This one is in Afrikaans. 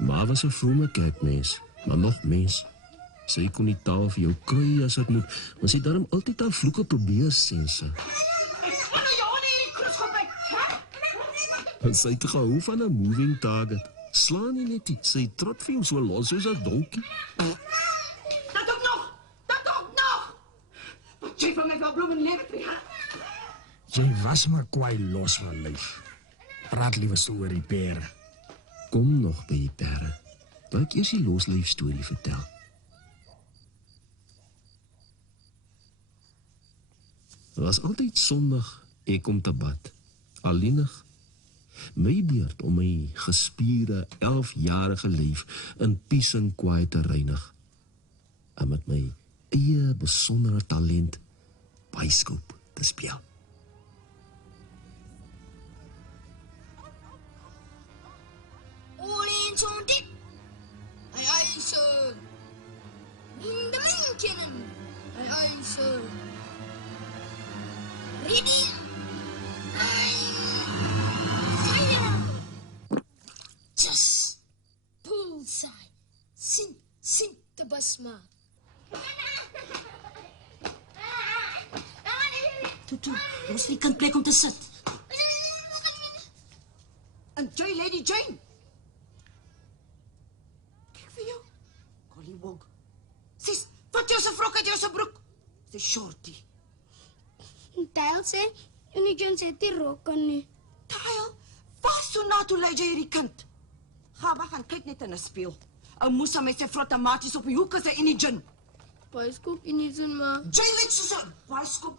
Ma was 'n vrome kerkmens, maar nog mens. Sy kon die taal vir jou kry as dit moet, maar sy het daarom altyd haar vloeke probeer sense. En sy het gehou van 'n moving target. Slaan nie net iets, sy trot vir hom so los soos 'n donkie. Dat ook nog! Wat jy van my wel bloemen lewe kry, hè? Jy was maar kwaai los van lyf. Praat liewer so oor die pere. Kom nog by die pere. Laat ek eers die loslyf storie vertel. Het was altyd Sondag, ek kom te bad. Alleenig. My beurt om my gespierde 11-jarige lyf in peace and quiet te reinig. En met my eie besondere talent byskoop te speel. Orange on deck. Aye, sir. In the main cannon. Aye, sir. Ready? Fire! Just bullseye. Sink the basma. Tutu, ons nie kan plek om te sit. Enjoy, Lady Jane. Kijk vir jou. Collywog. Sis, wat jou se vrok uit jou se broek? Dis shorty. Tyle sê, en die sê die rok kan nie. Tyle, waar so na toe lei jy hierdie kind? Ga, we gaan kyk net in 'n speel. Ou Musa met sy vrotamaties op die hoek is 'n enigin. Byskop in die sin maar. Jy lyk soos 'n byskop.